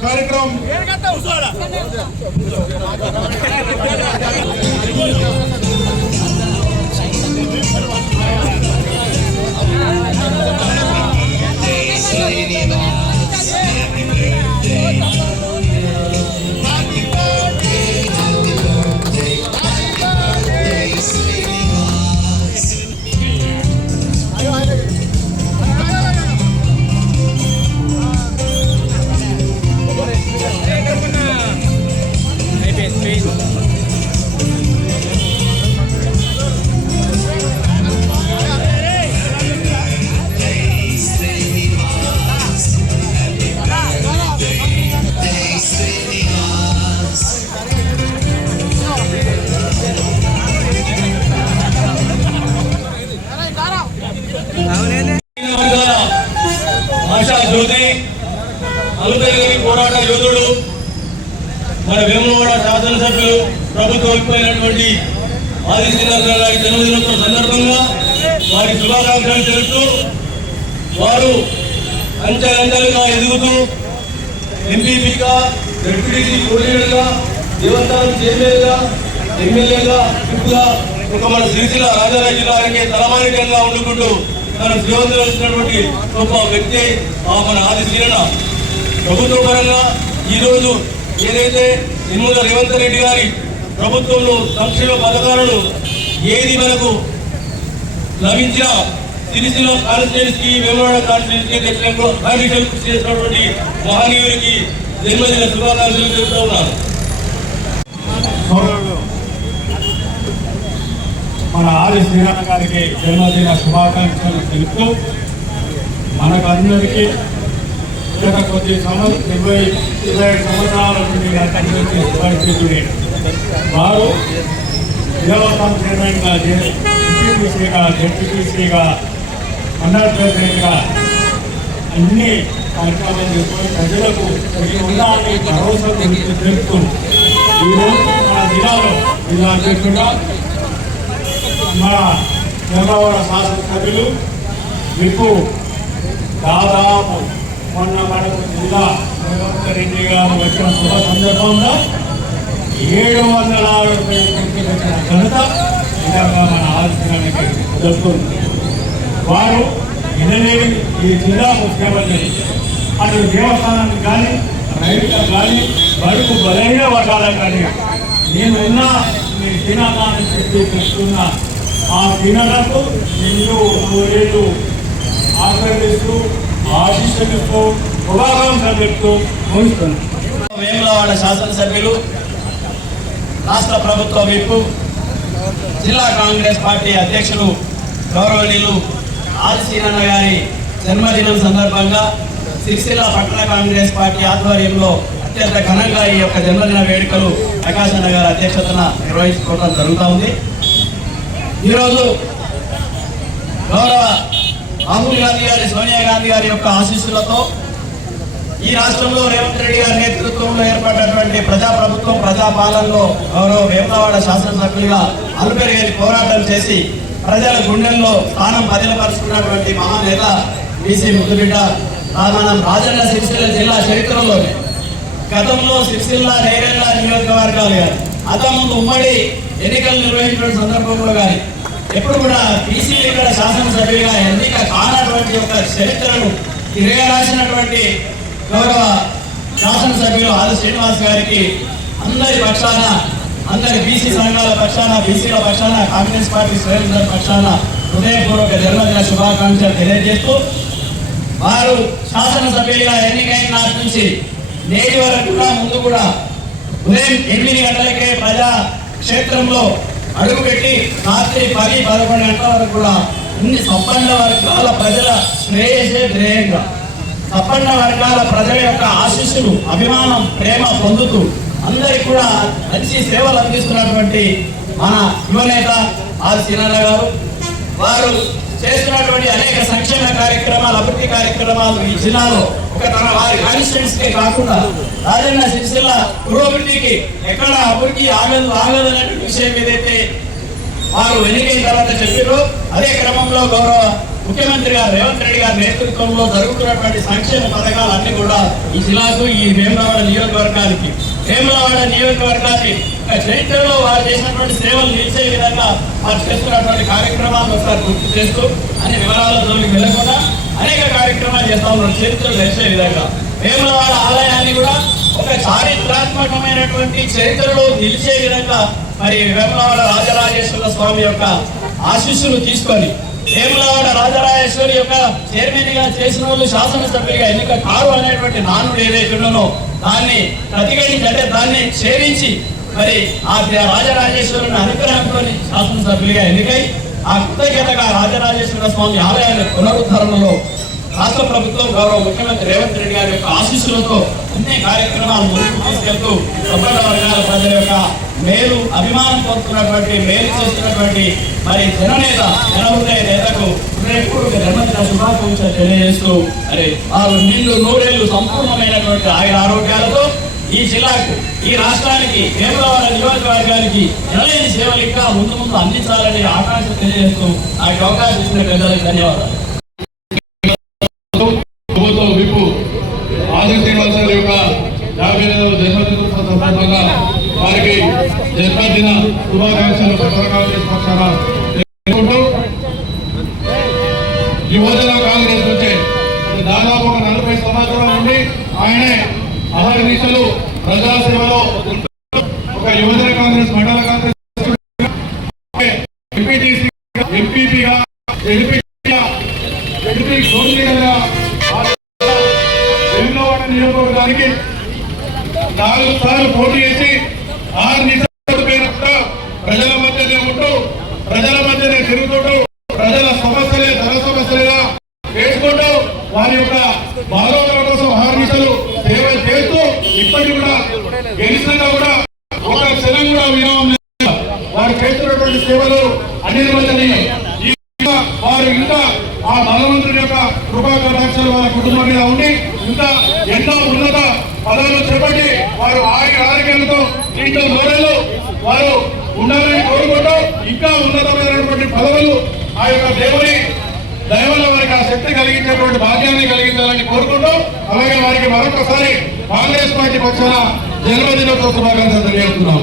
कार्यक्रम ఆశా జ్యోతి అలుపెరుగని పోరాట యోధుడు మన వేములవాడ శాసనసభ్యులు ప్రభుత్వ వైపునటువంటి ఆది శ్రీనివాసరావు గారి జన్మదినోత్సవం సందర్భంగా వారి శుభాకాంక్షలు తెలుపుతూ వారు అంచెలంచెలుగా ఎదుగుతూ ఎంపీపీగా డిప్యూటీ కోఆర్డినేటర్గా దేవస్థానం చైర్మన్గా ఎమ్మెల్యేగా విప్గా ఒక మన శ్రీశైల రాజారావు జిల్లాకి తలమానికంగా ఉండుకుంటూ తను శ్రీవంతులైనటువంటి గొప్ప వ్యక్తి మన ఆది శ్రీరణ. ప్రభుత్వ పరంగా ఈరోజు ఏదైతే యనమల రేవంత్ రెడ్డి గారి ప్రభుత్వంలో సంక్షేమ పథకాలను ఏది మనకు లభించిన సిరిసిల్ల కాన్స్టిట్యున్సీకి వేములవాడ కాన్స్టిట్యున్సీకి తెచ్చినప్పుడు చేసినటువంటి మహనీయుడికి జన్మదిన శుభాకాంక్షలు తెలుపుతూ ఉన్నారు. మన ఆది శ్రీరణ గారికి జన్మదిన శుభాకాంక్షలు తెలుపుతూ మనకు అందరికీ గత కొద్ది 25 సంవత్సరాల నుండి పరిస్థితుడే వారు దేవస్థానం చైర్మన్గా ఎంపీటీసీగా జెడ్పీటీసీగా మండల ప్రెసిడెంట్గా అన్ని కార్యక్రమాలు చేసుకొని ప్రజలకు ఉండాలని భరోసా తెలుపుతూ ఈరోజు మన జిల్లా అధ్యక్షుడుగా మన వేములవాడ శాసనసభ్యులు విప్పు దాదాపు మొన్న మనకు జిల్లా రేవంత్ రెడ్డి గారు వచ్చిన శుభ సందర్భంగా 700 వచ్చిన ఘనత నిజంగా మన ఆలోచనకి దొరుకుతుంది. వారు వినలేని ఈ జిల్లా ముఖ్యమంత్రి అటు దేవస్థానానికి కానీ రైతులకు కానీ బడుగు బలహీన వర్గాలకు కానీ నేను ఉన్నా మీరు తినాలని చెప్పి చెప్తున్న ఆ తినలకు నిన్ను 100 ఆశీర్వదిస్తూ ఆశిస్తున్నట్టు శుభాకాంక్షలు చెప్తూ ముగిస్తున్నాను. వేములవాడ శాసనసభ్యులు రాష్ట్ర ప్రభుత్వ విప్ జిల్లా కాంగ్రెస్ పార్టీ అధ్యక్షులు గౌరవనీయులు ఆది శ్రీరణ గారి జన్మదినం సందర్భంగా సిరిసిల్ల పట్టణ కాంగ్రెస్ పార్టీ ఆధ్వర్యంలో అత్యంత ఘనంగా ఈ యొక్క జన్మదిన వేడుకలు ప్రకాశ్ అన్న గారి అధ్యక్షతన నిర్వహించుకోవడం జరుగుతూ ఉంది. ఈరోజు గౌరవ రాహుల్ గాంధీ గారి సోనియా గాంధీ గారి యొక్క ఆశీస్సులతో ఈ రాష్ట్రంలో రేవంత్ రెడ్డి గారి నేతృత్వంలో ఏర్పడినటువంటి ప్రజాప్రభుత్వం ప్రజాపాలనలో గౌరవ వేములవాడ శాసనసభ్యులుగా అలుపెరుగని పోరాటం చేసి ప్రజల గుండెల్లో స్థానం బదిలపరుచుకున్నటువంటి మహానేత బీసీ ముద్దుబిడ్డ మనం రాజన్న సిరిసిల్ల జిల్లా చరిత్రలోనే గతంలో సిరిసిల్ల నేరేళ్ల నియోజకవర్గాలు కానీ అంతకుముందు ఉమ్మడి ఎన్నికలు నిర్వహించిన సందర్భంలో కానీ ఎప్పుడు కూడా బీసీ ఇక్కడ శాసనసభ్యులుగా ఎన్నిక కానటువంటి యొక్క చరిత్రను తిరగరాసినటువంటి గౌరవ శాసనసభ్యులు ఆది శ్రీనివాస్ గారికి అందరి పక్షాన అందరి బీసీ సంఘాల పక్షాన బీసీల పక్షాన కాంగ్రెస్ పార్టీ శ్రేణుల పక్షాన హృదయపూర్వక జన్మదిన శుభాకాంక్షలు తెలియజేస్తూ వారు శాసనసభ్యులుగా ఎన్నికైన నాటి నుంచి నేటి వరకు కూడా ముందు కూడా ఉదయం 8 గంటలకే ప్రజా క్షేత్రంలో అడుగుపెట్టి రాత్రి 10-11 గంటల వరకు కూడా ఇన్ని సంపన్న వర్గాల ప్రజల శ్రేయసే ధ్యేయంగా సంపన్న వర్గాల ప్రజల యొక్క ఆశీస్సులు అభిమానం ప్రేమ పొందుతూ అందరికి కూడా మంచి సేవలు అందిస్తున్నటువంటి మన యువనేత ఆది శ్రీరణ గారు వారు చేస్తున్నటువంటి అనేక సంక్షేమ కార్యక్రమాలు, అభివృద్ధి కార్యక్రమాలు ఈ జిల్లాలో ఒక తన వారి కాన్స్టిట్యున్సీకే కాకుండా రాజన్న సిరిసిల్ల పురోభివృద్ధికి ఎక్కడ అభివృద్ధి ఆగదన్నటువంటి విషయం ఏదైతే వారు ఎన్నికైన తర్వాత చెప్పారు, అదే క్రమంలో గౌరవ ముఖ్యమంత్రి గారు రేవంత్ రెడ్డి గారి నేతృత్వంలో జరుగుతున్నటువంటి సంక్షేమ పథకాలన్నీ కూడా ఈ జిల్లాకు, ఈ వేములవాడ నియోజకవర్గానికి ఒక చరిత్రలో వారు చేసినటువంటి సేవలు నిలిచే విధంగా వారు చేస్తున్నటువంటి కార్యక్రమాలను ఒకసారి గుర్తు చేస్తూ అన్ని వివరాల జోలికి వెళ్ళకుండా అనేక కార్యక్రమాలు చేస్తా ఉన్నారు చరిత్రలు తెలిసే విధంగా. వేములవాడ ఆలయాన్ని కూడా ఒక చారిత్రాత్మకమైనటువంటి చరిత్రలో నిలిచే విధంగా మరి వేములవాడ రాజరాజేశ్వర స్వామి యొక్క ఆశీస్సులు తీసుకొని వేములవాడ రాజరాజేశ్వరి యొక్క చైర్మన్ గా చేసిన వాళ్ళు శాసనసభ్యులుగా ఎన్నిక కారు అనేటువంటి నానుడు ఏదైతే ఉన్నదో దాన్ని ప్రతిఘటించి, అంటే దాన్ని ఛేదించి మరి ఆ రాజరాజేశ్వరుని అనుగ్రహంతో శాసనసభ్యులుగా ఎన్నికై ఆ కృతజ్ఞతగా రాజరాజేశ్వర స్వామి ఆలయాన్ని పునరుద్ధరణలో రాష్ట్ర ప్రభుత్వం గౌరవ ముఖ్యమంత్రి రేవంత్ రెడ్డి గారి యొక్క ఆశీస్సులతో అన్ని కార్యక్రమాలు ముందుకు తీసుకెళ్తూ సబ్బల వర్గాల ప్రజల యొక్క మేలు అభిమానం పొందుతున్నటువంటి, మేలు చేస్తున్నటువంటి మరి జనహృదయ నేతకు హృదయపూర్వక జన్మదిన శుభాకాంక్షలు తెలియజేస్తూ మరి వారు నిండు నూరేళ్లు సంపూర్ణమైనటువంటి ఆయుర ఆరోగ్యాలతో ఈ జిల్లాకు, ఈ రాష్ట్రానికి, వేములవాడ నియోజకవర్గానికి ఎనలేని సేవలు ఇంకా ముందు ముందు అందించాలని ఆకాంక్ష తెలియజేస్తూ నాకు అవకాశం ఇచ్చిన పెద్దలకు ధన్యవాదాలు. విప్పు ఆది శ్రీనివాసరావు యొక్క 52వ జన్మదిన సందర్భంగా వారికి జన్మదిన శుభాకాంక్షలు కాంగ్రెస్ పక్షాన తెలుపుకుంటూ యువజన కాంగ్రెస్ నుంచి దాదాపు ఒక 40 సంవత్సరాల నుండి ఆయనే అహర్నిశలు ప్రజాసేవలో ఒక యువజన కాంగ్రెస్ మండల కాంగ్రెస్ ఎంపీపీగా వేములవాడ నియోజకవర్గానికి 4 సార్లు పోటీ చేసి 6 నిమిషాల పేరు ప్రజల మధ్యనే ఉంటూ, ప్రజల మధ్యనే తిరుగుతుంటూ, ప్రజల సమస్యలే ధన సమస్యలుగా చేసుకుంటూ వారి యొక్క బాగోగుల కోసం 6 నిమిషాలు సేవలు చేస్తూ ఇప్పటికి కూడా గెలిచినా కూడా ఒక క్షణం కూడా విరామం లేదు. వారు చేస్తున్నటువంటి సేవలు అనిర్వచనీయం. వారు ఇంకా ఆ భగవంతుడి యొక్క కృపా కటాక్షాలు వారి కుటుంబం మీద ఉండి ఇంకా ఎన్నో ఉన్నత పదవులు చేపట్టి వారు ఆరోగ్యాలతో ఇంట్లో నోరెళ్ళు వారు ఉండాలని కోరుకుంటూ ఇంకా ఉన్నతమైనటువంటి పదవులు ఆ యొక్క దేవుని దయవల్ల వారికి ఆ శక్తి కలిగించేటువంటి భాగ్యాన్ని కలిగించాలని కోరుకుంటూ అలాగే వారికి మరొకసారి కాంగ్రెస్ పార్టీ పక్షాన జన్మదినోత్సవ శుభాకాంక్షలు తెలియజేస్తున్నాం.